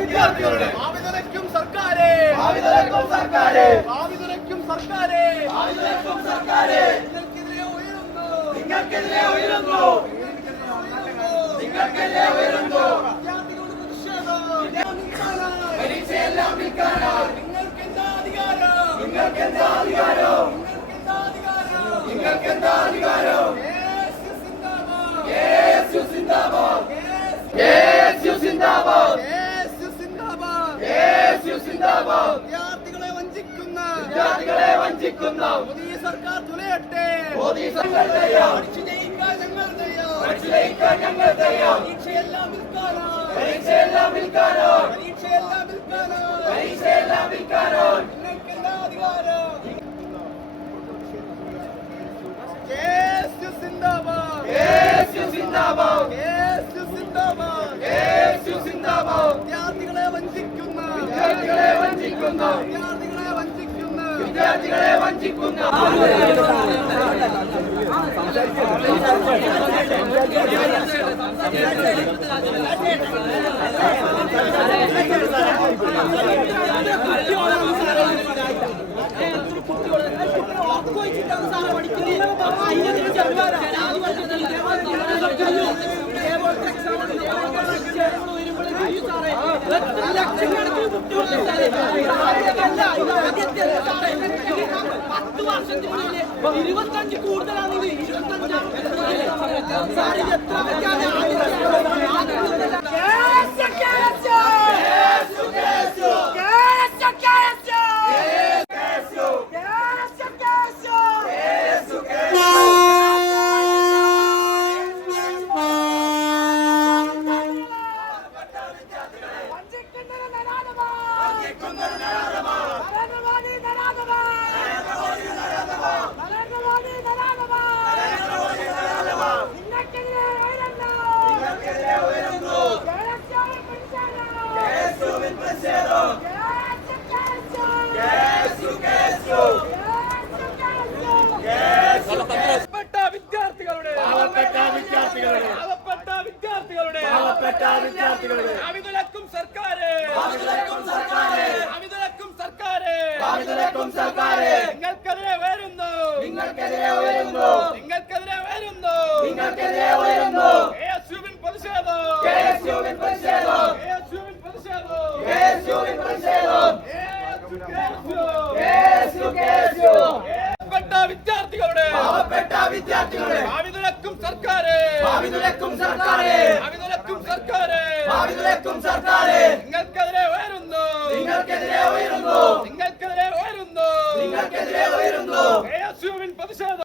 വിദ്യാർത്ഥികളുടെ ഭാവിതലയ്ക്കും സർക്കാരെ നിങ്ങൾക്കെതിരെ ഉയരുന്നു പരീക്ഷയെല്ലാം വിൽക്കാനാണ് നിങ്ങൾക്കെന്താ അധികാരം ASU സിന്ദാബാദ് വിദ്യാർത്ഥികളെ വഞ്ചിക്കുന്ന മോദി സർക്കാർ തുലയട്ടെ പഠിച്ചു ജയിക്കാൻ ഞങ്ങൾ തയ്യാർ പരീക്ഷയെല്ലാം വിൽക്കാനാണ് നിങ്ങൾക്കെന്താ അധികാരം ASU സിന്ദാബാദ് വിദ്യാർത്ഥികളെ വഞ്ചിക്കുന്ന പത്ത് വർഷത്തിനുള്ളിൽ 25 കൂടുതലാണ്. വിദ്യാർത്ഥികളുടെ അവിതലക്കും സർക്കാരെ നിങ്ങൾക്കെതിരെ വരുന്നു ASUവിൻ പ്രതിഷേധം വിദ്യാർത്ഥികളുടെ അവിതലക്കും സർക്കാരെ നിങ്ങൾക്കെതിരെ ഉയരുന്നു ASUവിൻ പ്രതിഷേധം